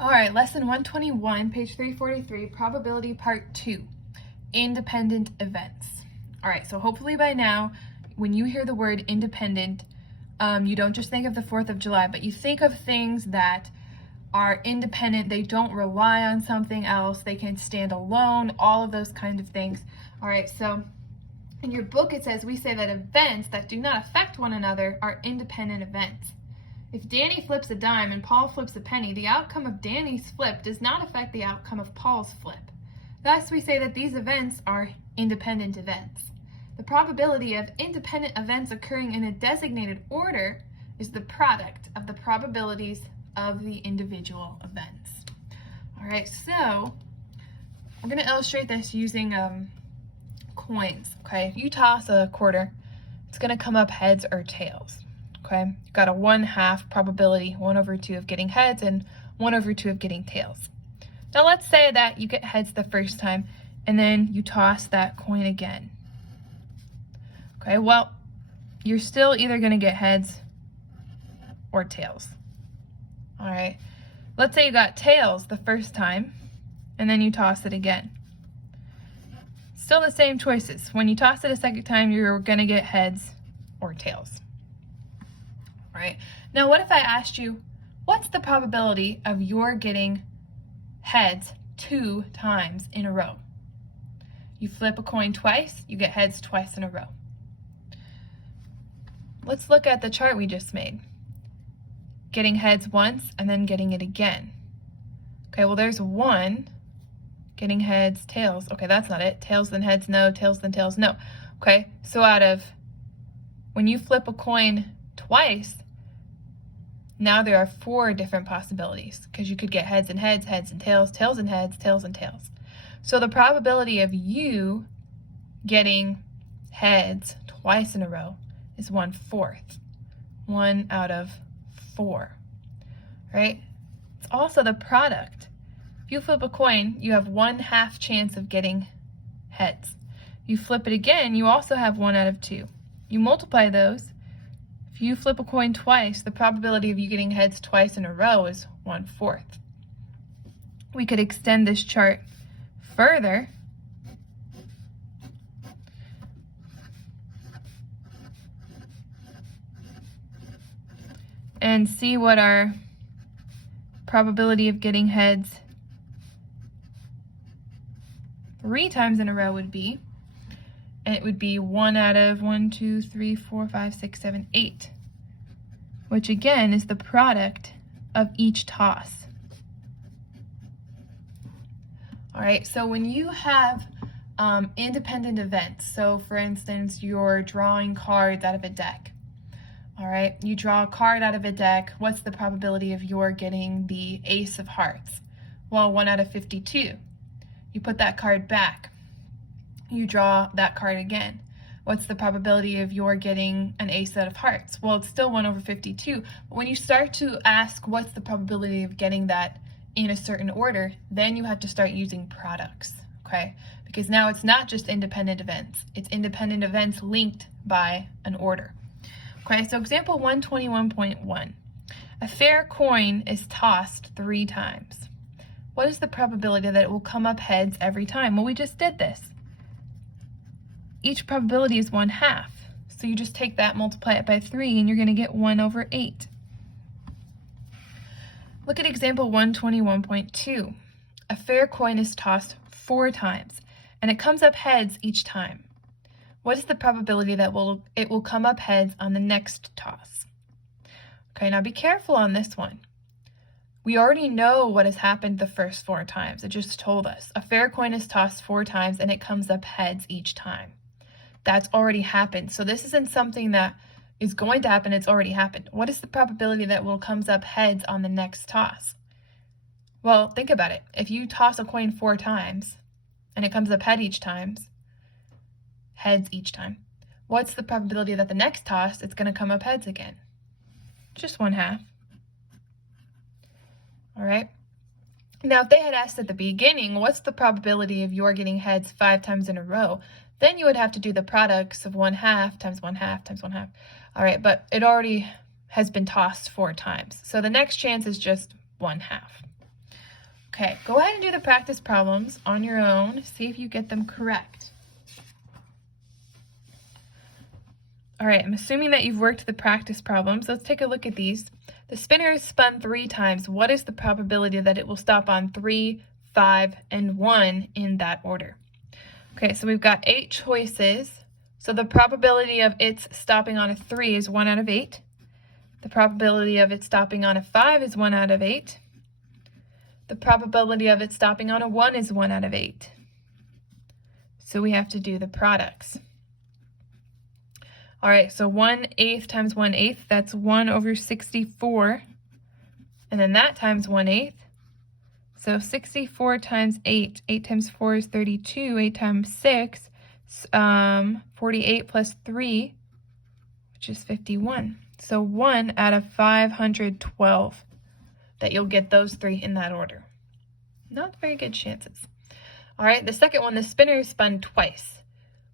All right, lesson 121, page 343, probability part 2, independent events. All right, so hopefully by now, when you hear the word independent, you don't just think of the 4th of July, but you think of things that are independent. They don't rely on something else. They can stand alone, all of those kinds of things. All right, so in your book it says, we say that events that do not affect one another are independent events. If Danny flips a dime and Paul flips a penny, the outcome of Danny's flip does not affect the outcome of Paul's flip. Thus, we say that these events are independent events. The probability of independent events occurring in a designated order is the product of the probabilities of the individual events. All right, so we're going to illustrate this using coins. Okay, if you toss a quarter, it's going to come up heads or tails. Okay, you've got a 1/2 probability, 1/2 of getting heads and 1/2 of getting tails. Now let's say that you get heads the first time and then you toss that coin again. Okay, well, you're still either going to get heads or tails. All right, let's say you got tails the first time and then you toss it again. Still the same choices. When you toss it a second time, you're going to get heads or tails. Right? Now, what if I asked you, what's the probability of your getting heads 2 times in a row? You flip a coin twice, you get heads twice in a row. Let's look at the chart we just made. Getting heads once and then getting it again. Okay, well, there's 1, getting heads, tails. Okay, that's not it. Tails then heads, no. Tails then tails, no. Okay, so when you flip a coin twice, now there are 4 different possibilities because you could get heads and heads, heads and tails, tails and heads, tails and tails. So the probability of you getting heads twice in a row is 1/4. 1 out of 4, right? It's also the product. If you flip a coin, you have 1/2 chance of getting heads. You flip it again, you also have 1 out of 2. You multiply those. If you flip a coin twice, the probability of you getting heads twice in a row is 1/4. We could extend this chart further. And see what our probability of getting heads 3 times in a row would be. And it would be 1 out of 1, 2, 3, 4, 5, 6, 7, 8, which again is the product of each toss. All right, so when you have independent events, so for instance, you're drawing cards out of a deck. All right, you draw a card out of a deck. What's the probability of your getting the ace of hearts? Well, 1 out of 52. You put that card back. You draw that card again. What's the probability of your getting an ace out of hearts? Well, it's still 1/52. But when you start to ask what's the probability of getting that in a certain order, then you have to start using products, okay? Because now it's not just independent events. It's independent events linked by an order. Okay, so example 121.1. A fair coin is tossed 3 times. What is the probability that it will come up heads every time? Well, we just did this. Each probability is 1/2. So you just take that, multiply it by 3, and you're going to get 1/8. Look at example 121.2. A fair coin is tossed 4 times, and it comes up heads each time. What is the probability that it will come up heads on the next toss? Okay, now be careful on this one. We already know what has happened the first 4 times. It just told us. A fair coin is tossed 4 times, and it comes up heads each time. That's already happened. So this isn't something that is going to happen. It's already happened. What is the probability that will comes up heads on the next toss? Well, think about it. If you toss a coin 4 times and it comes up heads each time, what's the probability that the next toss it's going to come up heads again? Just 1/2. All right. Now, if they had asked at the beginning, what's the probability of your getting heads 5 times in a row? Then you would have to do the products of 1/2 times 1/2 times 1/2. All right, but it already has been tossed 4 times. So the next chance is just 1/2. Okay, go ahead and do the practice problems on your own. See if you get them correct. All right, I'm assuming that you've worked the practice problems. Let's take a look at these. The spinner is spun 3 times. What is the probability that it will stop on 3, 5, and 1 in that order? Okay, so we've got 8 choices. So the probability of its stopping on a 3 is 1 out of 8. The probability of it stopping on a 5 is 1 out of 8. The probability of it stopping on a 1 is 1 out of 8. So we have to do the products. All right, so 1/8 times 1/8, that's 1 over 64. And then that times 1/8. So 64 times 8. 8 times 4 is 32. 8 times 6, 48 plus 3, which is 51. So 1 out of 512 that you'll get those 3 in that order. Not very good chances. All right, the second one, the spinner is spun twice.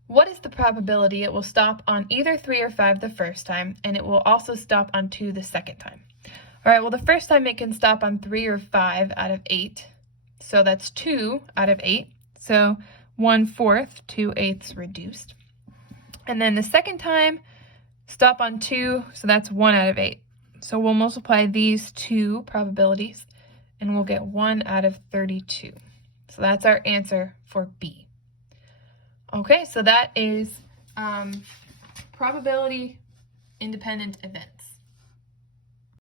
What is the probability it will stop on either 3 or 5 the first time, and it will also stop on 2 the second time? All right, well, the first time it can stop on 3 or 5 out of 8. So that's 2 out of 8. So 1/4, 2/8 reduced. And then the second time, stop on 2, so that's 1 out of 8. So we'll multiply these 2 probabilities, and we'll get 1 out of 32. So that's our answer for B. Okay, so that is probability independent events.